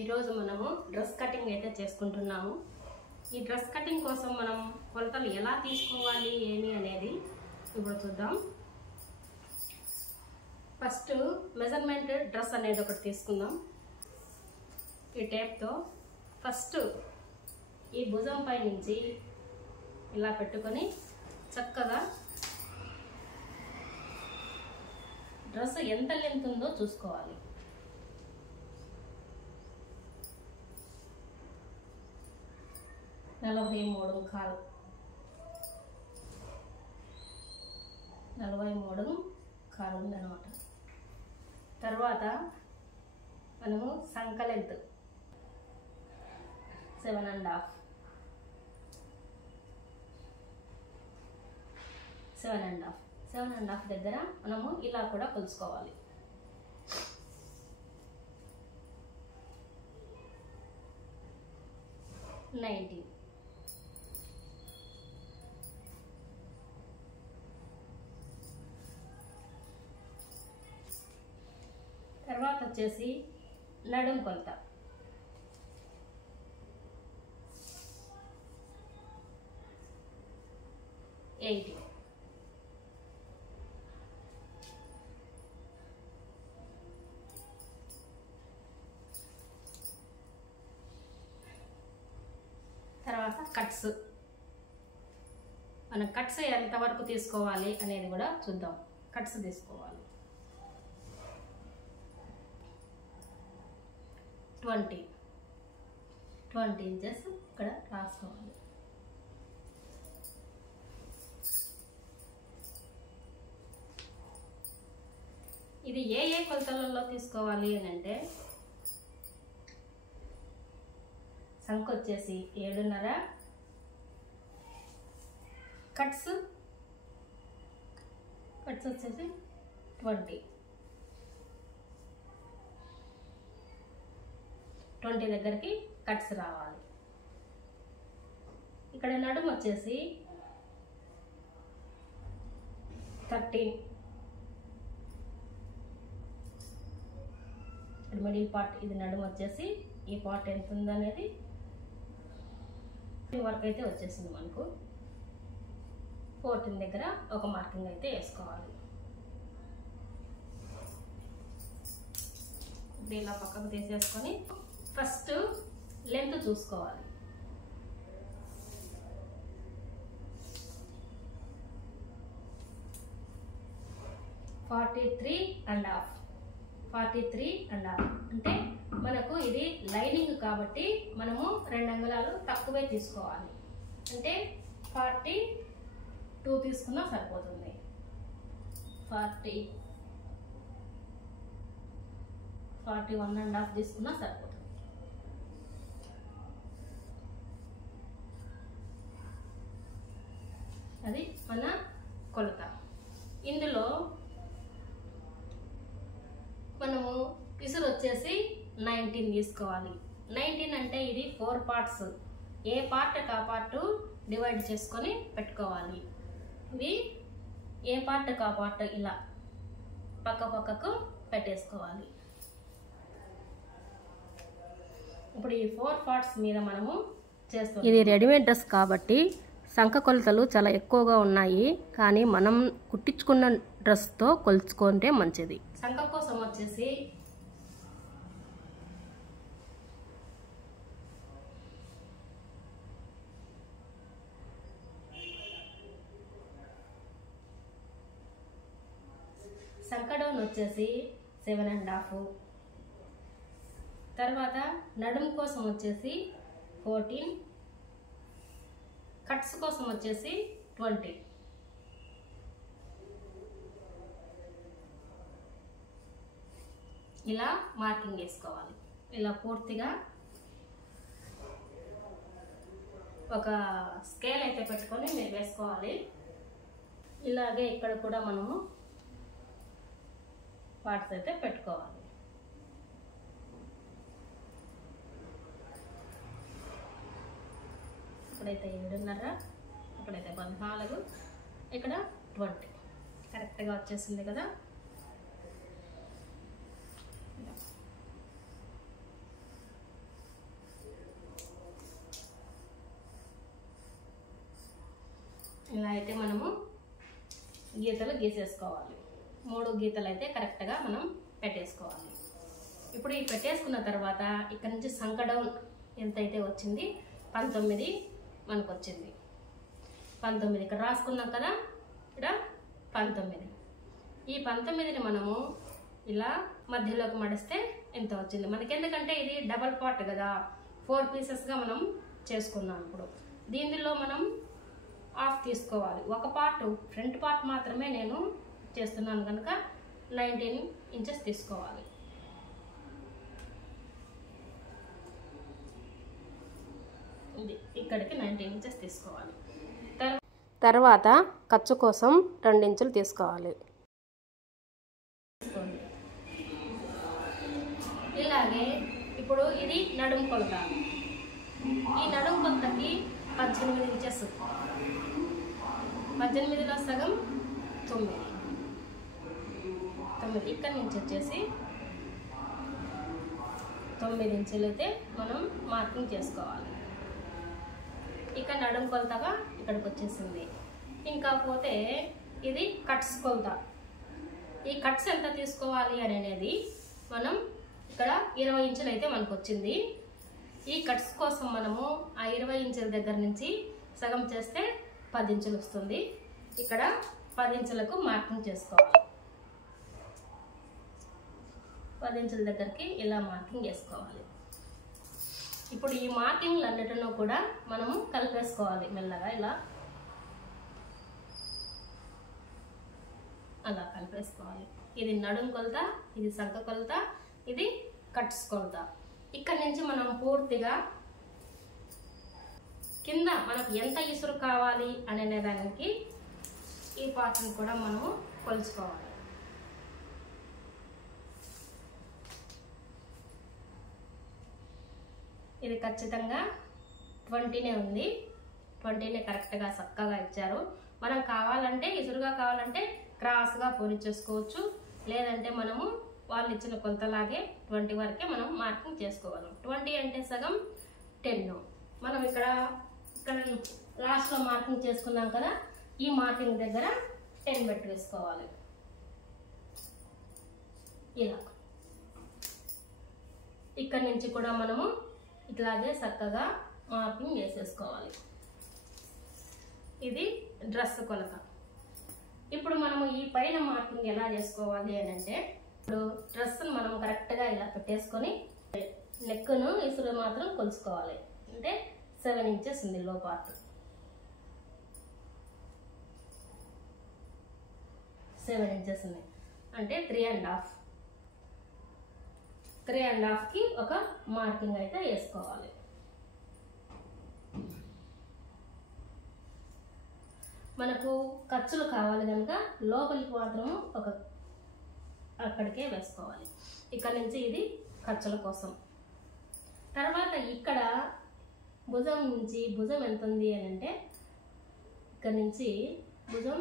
ఈరోజు మనము dress cutting అయితే చేసుకుంటున్నాము. ఈ డ్రెస్ కటింగ్ కోసం మనం కొలతలు ఎలా తీసుకోవాలి ఏమి అనేది ఇప్పుడు చూద్దాం. ఫస్ట్ మెజర్మెంట్ డ్రెస్ అనేది ఒకటి తీసుకుందాం. ఈ టేప్తో ఫస్ట్ ఈ భుజం పై నుంచి ఇలా పెట్టుకొని చక్కగా డ్రెస్ ఎంత లెంత్ ఉందో చూసుకోవాలి. నలభై మూడు కాలు ఉందన్నమాట. తర్వాత మనము సంక లెంత్ 7.5 దగ్గర మనము ఇలా కూడా కొలుసుకోవాలి. తర్వాత వచ్చేసి నడుం కొలత 80. తర్వాత కట్స్, మనం కట్స్ ఎంతవరకు తీసుకోవాలి అనేది కూడా చూద్దాం. కట్స్ తీసుకోవాలి 20 ఇంచెస్ ఇక్కడ రాసుకోవాలి. ఇది ఏ కొలతలలో తీసుకోవాలి అని అంటే సంఖ వచ్చేసి 7.5, కట్స్ వచ్చేసి 20 దగ్గరికి కట్స్ రావాలి. ఇక్కడ నడుము వచ్చేసి 13. ఇక్కడ మిడిల్ పార్ట్ ఇది నడుము వచ్చేసి ఈ పార్ట్ ఎంత ఉందనేది వరకు అయితే వచ్చేసింది. మనకు 14 దగ్గర ఒక మార్కింగ్ అయితే వేసుకోవాలి. ఇప్పుడు ఇలా పక్కకు తీసేసుకొని ఫస్ట్ లెంత్ చూసుకోవాలి. 43.5 అంటే మనకు ఇది లైనింగ్ కాబట్టి మనము 2 అంగుళాలు తక్కువే తీసుకోవాలి. అంటే 42 తీసుకున్నా సరిపోతుంది. 41.5 తీసుకున్నా సరిపోతుంది. అది మన కొలత. ఇందులో మనము పిసురు వచ్చేసి 19 తీసుకోవాలి. 19 అంటే ఇది 4 పార్ట్స్. ఏ పార్ట్ కా పార్ట్ డివైడ్ చేసుకొని పెట్టుకోవాలి. ఇవి ఏ పార్ట్ కా పార్ట్ ఇలా పక్కకు పెట్టేసుకోవాలి. ఇప్పుడు ఈ 4 పార్ట్స్ మీద మనము చేస్తాం. ఇది రెడీమేడ్ డ్రెస్ కాబట్టి సంఖ కొలతలు చాలా ఎక్కువగా ఉన్నాయి, కానీ మనం కుట్టించుకున్న డ్రెస్తో కొలుచుకుంటే మంచిది. సంఖ కోసం వచ్చేసి సంఖ డౌన్ వచ్చేసి 7.5. తర్వాత నడుము కోసం వచ్చేసి 14, కట్స్ కోసం వచ్చేసి 20. ఇలా మార్కింగ్ వేసుకోవాలి. ఇలా పూర్తిగా ఒక స్కేల్ అయితే పెట్టుకొని మీరు వేసుకోవాలి. ఇలాగే ఇక్కడ కూడా మనము పార్ట్స్ అయితే పెట్టుకోవాలి. ఇక్కడైతే 7.5, ఇక్కడైతే 14, ఇక్కడ 20 కరెక్ట్గా వచ్చేసింది కదా. అయితే మనము గీతలు గీసేసుకోవాలి. 3 గీతలు అయితే కరెక్ట్గా మనం పెట్టేసుకోవాలి. ఇప్పుడు ఈ పెట్టేసుకున్న తర్వాత ఇక్కడ నుంచి సంకడం ఎంతైతే వచ్చింది 19 మనకు వచ్చింది. 19 ఇక్కడ రాసుకున్నాం కదా, ఇక్కడ 19. ఈ 19ని మనము ఇలా మధ్యలోకి మడిస్తే ఎంత వచ్చింది మనకి. ఎందుకంటే ఇది డబల్ పార్ట్ కదా, 4 పీసెస్గా మనం చేసుకున్నాం. ఇప్పుడు దీనిలో మనం హాఫ్ తీసుకోవాలి. ఒక పార్ట్ ఫ్రంట్ పార్ట్ మాత్రమే నేను చేస్తున్నాను కనుక 19 ఇంచెస్ తీసుకోవాలి. ఇక్కడికి 19 ఇంచెస్ తీసుకోవాలి. తర్వాత ఖర్చు కోసం 2 ఇంచులు తీసుకోవాలి. ఇలాగే ఇప్పుడు ఇది నడుము కొలత. ఈ నడుము కొలతకి 18 ఇంచెస్, 18లో సగం 9. ఇక్కడ నుంచి వచ్చేసి 9 ఇంచులు అయితే మనం మార్కింగ్ చేసుకోవాలి. ఇక నడుము కొలతగా ఇక్కడికి వచ్చేసింది. ఇంకా పోతే ఇది కట్స్ కొలత. ఈ కట్స్ ఎంత తీసుకోవాలి అనేది మనం ఇక్కడ 20 ఇంచులు అయితే మనకు వచ్చింది. ఈ కట్స్ కోసం మనము ఆ 20 ఇంచుల దగ్గర నుంచి సగం చేస్తే 10 ఇంచులు వస్తుంది. ఇక్కడ 10 ఇంచులకు మార్కింగ్ చేసుకోవాలి. 10 ఇంచుల దగ్గరికి ఇలా మార్కింగ్ చేసుకోవాలి. ఇప్పుడు ఈ మార్కింగ్లు అన్నిటిలో కూడా మనము కలిపేసుకోవాలి మెల్లగా. ఇలా అలా కలిపేసుకోవాలి. ఇది నడుము కొలత, ఇది సంక కొలత, ఇది కట్స్ కొలత. ఇక్కడ నుంచి మనం పూర్తిగా కింద మనకు ఎంత ఇసురు కావాలి అనే దానికి ఈ పార్ట్ని కూడా మనము కొలుచుకోవాలి. ఇది ఖచ్చితంగా 20నే ఉంది. 20నే కరెక్ట్గా చక్కగా ఇచ్చారు. మనం కావాలంటే ఇసురుగా కావాలంటే క్రాస్గా పొనిచ్చేసుకోవచ్చు, లేదంటే మనము వాళ్ళు ఇచ్చిన కొలతలాగే 20 వరకే మనం మార్కింగ్ చేసుకోవాలి. 20 అంటే సగం 10. మనం ఇక్కడ లాస్ట్లో మార్కింగ్ చేసుకున్నాం కదా, ఈ మార్కింగ్ దగ్గర 10 పెట్టి వేసుకోవాలి. ఇలా ఇక్కడ నుంచి కూడా మనము ఇట్లాగే చక్కగా మార్కింగ్ వేసేసుకోవాలి. ఇది డ్రెస్ కొలత. ఇప్పుడు మనము ఈ పైన మార్కింగ్ ఎలా చేసుకోవాలి అని అంటే, ఇప్పుడు డ్రెస్ను మనం కరెక్ట్గా ఇలా పెట్టేసుకొని నెక్ను ఇసురు మాత్రం కొలుచుకోవాలి. అంటే 7 ఇంచెస్ ఉంది లో పార్ట్. 7 ఇంచెస్ ఉంది అంటే 3.5. 3.5కి ఒక మార్కింగ్ అయితే వేసుకోవాలి. మనకు ఖర్చులు కావాలి కనుక లోపలికి మాత్రం ఒక అక్కడికే వేసుకోవాలి. ఇక్కడ నుంచి ఇది ఖర్చుల కోసం. తర్వాత ఇక్కడ భుజం నుంచి భుజం ఎంత ఉంది అని అంటే, ఇక్కడ నుంచి భుజం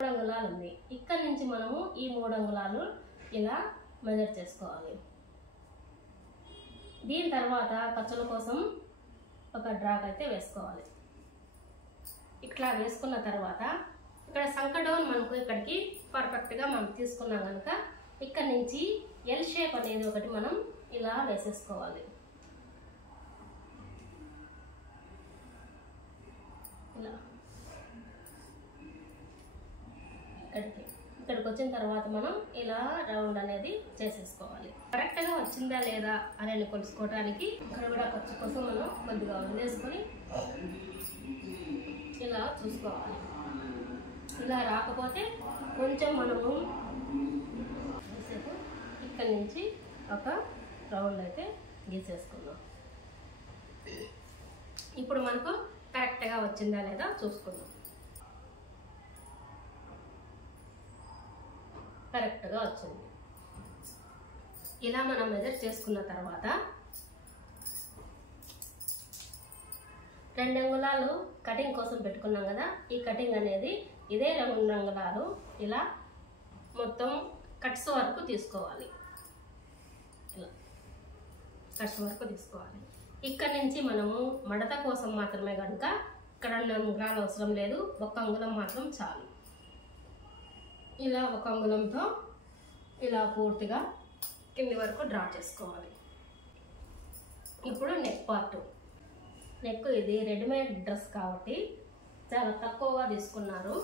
3 అంగుళాలు ఉంది. ఇక్కడ నుంచి మనము ఈ 3 అంగుళాలు ఇలా మెజర్ చేసుకోవాలి. దీని తర్వాత ఖర్చుల కోసం ఒక డ్రాగ్ అయితే వేసుకోవాలి. ఇట్లా వేసుకున్న తర్వాత ఇక్కడ సంక డౌన్ మనకు ఇక్కడికి పర్ఫెక్ట్గా మనం తీసుకున్నాం కనుక ఇక్కడ నుంచి ఎల్ షేప్ అనేది ఒకటి మనం ఇలా వేసేసుకోవాలి. ఇలా ఇక్కడికి వచ్చిన తర్వాత మనం ఇలా రౌండ్ అనేది చేసేసుకోవాలి. కరెక్ట్గా వచ్చిందా లేదా అనేది కొలుసుకోవడానికి ఇక్కడ కూడా ఖర్చు కోసం మనం కొద్దిగా వదిలేసుకొని ఇలా చూసుకోవాలి. ఇలా రాకపోతే కొంచెం మనము ఇక్కడ నుంచి ఒక రౌండ్ అయితే గీసేసుకుందాం. ఇప్పుడు మనకు కరెక్ట్గా వచ్చిందా లేదా చూసుకుందాం. కరెక్ట్గా వచ్చింది. ఇలా మనం మెజర్ చేసుకున్న తర్వాత 2 అంగుళాలు కటింగ్ కోసం పెట్టుకున్నాం కదా, ఈ కటింగ్ అనేది ఇదే 2 అంగుళాలు ఇలా మొత్తం కట్స్ వరకు తీసుకోవాలి. ఇలా కట్స్ వరకు తీసుకోవాలి. ఇక్కడ నుంచి మనము మడత కోసం మాత్రమే కనుక ఇక్కడ 2 అంగుళాలు అవసరం లేదు, 1 అంగుళం మాత్రం చాలు. ఇలా 1 అంగుళంతో ఇలా పూర్తిగా కింది వరకు డ్రా చేసుకోవాలి. ఇప్పుడు నెక్ పార్ట్. నెక్ ఇది రెడీమేడ్ డ్రెస్ కాబట్టి చాలా తక్కువగా తీసుకున్నారు.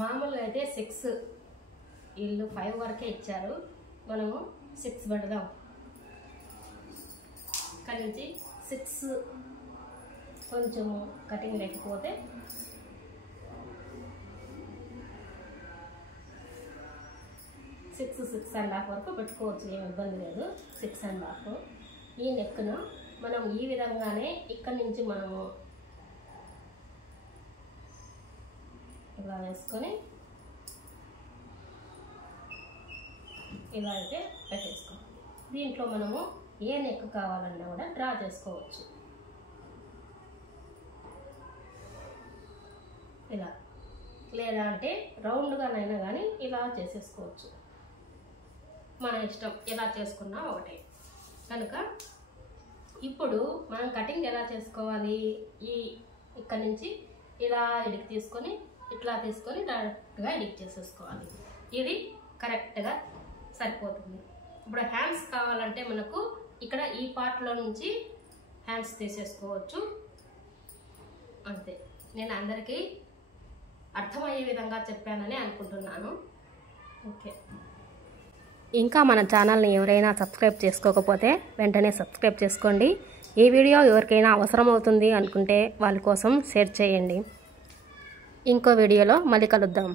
మామూలుగా అయితే 6, వీళ్ళు 5 వరకే ఇచ్చారు, మనము 6 పెడదాం. ఇక్కడి నుంచి 6 కొంచెము కటింగ్ లేకపోతే 6.5 వరకు పెట్టుకోవచ్చు, ఏమి ఇబ్బంది లేదు. 6.5. ఈ నెక్ను మనం ఈ విధంగానే ఇక్కడి నుంచి మనము ఇలా వేసుకొని ఇలా అయితే పెట్టేసుకోవాలి. దీంట్లో మనము ఏ నెక్ కావాలన్నా కూడా డ్రా చేసుకోవచ్చు. ఇలా లేదా అంటే రౌండ్గానైనా కానీ ఇలా చేసేసుకోవచ్చు, మన ఇష్టం. ఎలా చేసుకున్నా ఒకటే. కనుక ఇప్పుడు మనం కటింగ్ ఎలా చేసుకోవాలి, ఇక్కడ నుంచి ఇలా ఎడిట్ తీసుకొని ఇట్లా తీసుకొని డైరెక్ట్గా ఎడిట్ చేసేసుకోవాలి. ఇది కరెక్ట్గా సరిపోతుంది. ఇప్పుడు హ్యాండ్స్ కావాలంటే మనకు ఇక్కడ ఈ పార్ట్లో నుంచి హ్యాండ్స్ తీసేసుకోవచ్చు. అంతే. నేను అందరికీ అర్థమయ్యే విధంగా చెప్పానని అనుకుంటున్నాను. ఓకే. ఇంకా మన ఛానల్ని ఎవరైనా సబ్స్క్రైబ్ చేసుకోకపోతే వెంటనే సబ్స్క్రైబ్ చేసుకోండి. ఈ వీడియో ఎవరికైనా అవసరం అవుతుంది అనుకుంటే వాళ్ళ కోసం షేర్ చేయండి. ఇంకో వీడియోలో మళ్ళీ కలుద్దాం.